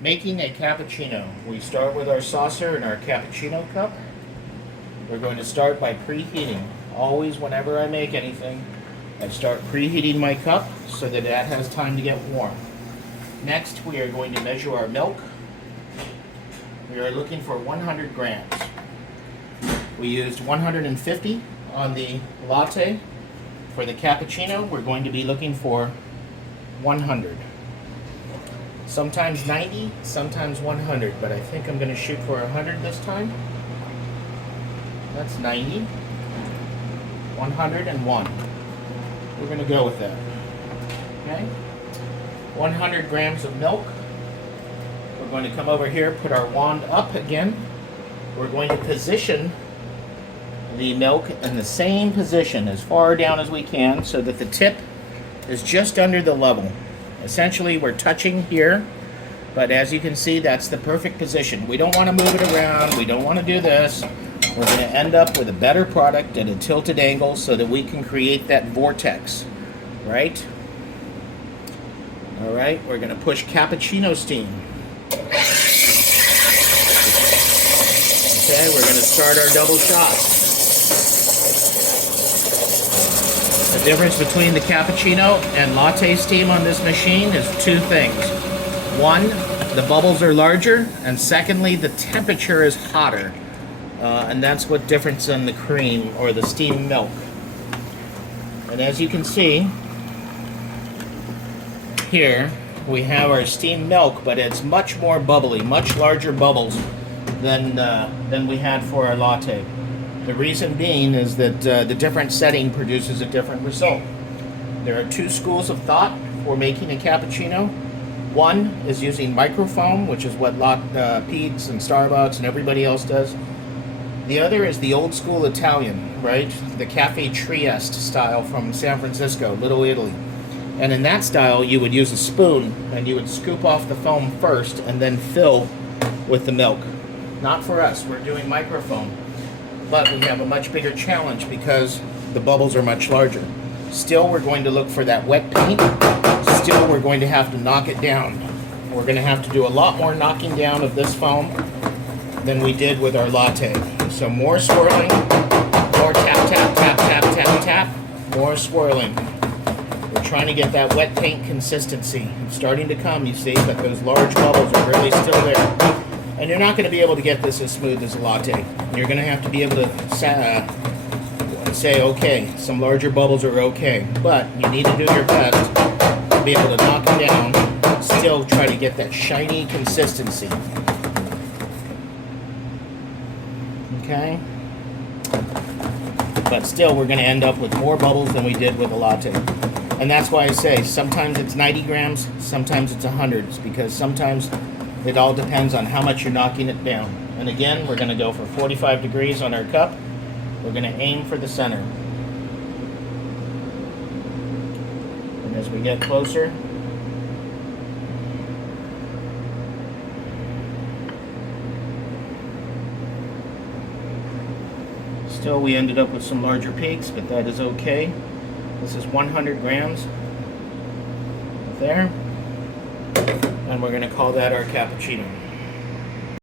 Making a cappuccino. We start with our saucer and our cappuccino cup. We're going to start by preheating. Always, whenever I make anything, I start preheating my cup so that that has time to get warm. Next, we are going to measure our milk. We are looking for 100 grams. We used 150 on the latte. For the cappuccino, we're going to be looking for 100. Sometimes 90, sometimes 100, but I think I'm going to shoot for 100 this time. That's 90. 101. We're going to go with that. Okay? 100 grams of milk. We're going to come over here, put our wand up again. We're going to position the milk in the same position as far down as we can so that the tip is just under the level. Essentially, we're touching here, but as you can see, that's the perfect position. We don't want to move it around. We don't want to do this. We're going to end up with a better product at a tilted angle so that we can create that vortex, right? All right, we're going to push cappuccino steam. Okay, we're going to start our double shot. The difference between the cappuccino and latte steam on this machine is two things. One, the bubbles are larger, and secondly, the temperature is hotter. And that's what difference in the cream or the steamed milk. And as you can see, here we have our steamed milk, but it's much more bubbly, much larger bubbles than we had for our latte. The reason being is that the different setting produces a different result. There are two schools of thought for making a cappuccino. One is using microfoam, which is what Pete's and Starbucks and everybody else does. The other is the old school Italian, right? The Cafe Trieste style from San Francisco, Little Italy. And in that style, you would use a spoon and you would scoop off the foam first and then fill with the milk. Not for us, we're doing microfoam. But we have a much bigger challenge because the bubbles are much larger. Still, we're going to look for that wet paint. Still, we're going to have to knock it down. We're going to have to do a lot more knocking down of this foam than we did with our latte. So more swirling, more tap, tap, tap, tap, tap, tap, more swirling. We're trying to get that wet paint consistency. It's starting to come, you see, but those large bubbles are really still there. And you're not going to be able to get this as smooth as a latte. You're going to have to be able to say, okay, some larger bubbles are okay, but you need to do your best to be able to knock them down, still try to get that shiny consistency. Okay? But still, we're going to end up with more bubbles than we did with a latte. And that's why I say sometimes it's 90 grams, sometimes it's 100, because sometimes it all depends on how much you're knocking it down. And again, we're going to go for 45 degrees on our cup. We're going to aim for the center. And as we get closer, still we ended up with some larger peaks, but that is okay. This is 100 grams there. And we're going to call that our cappuccino.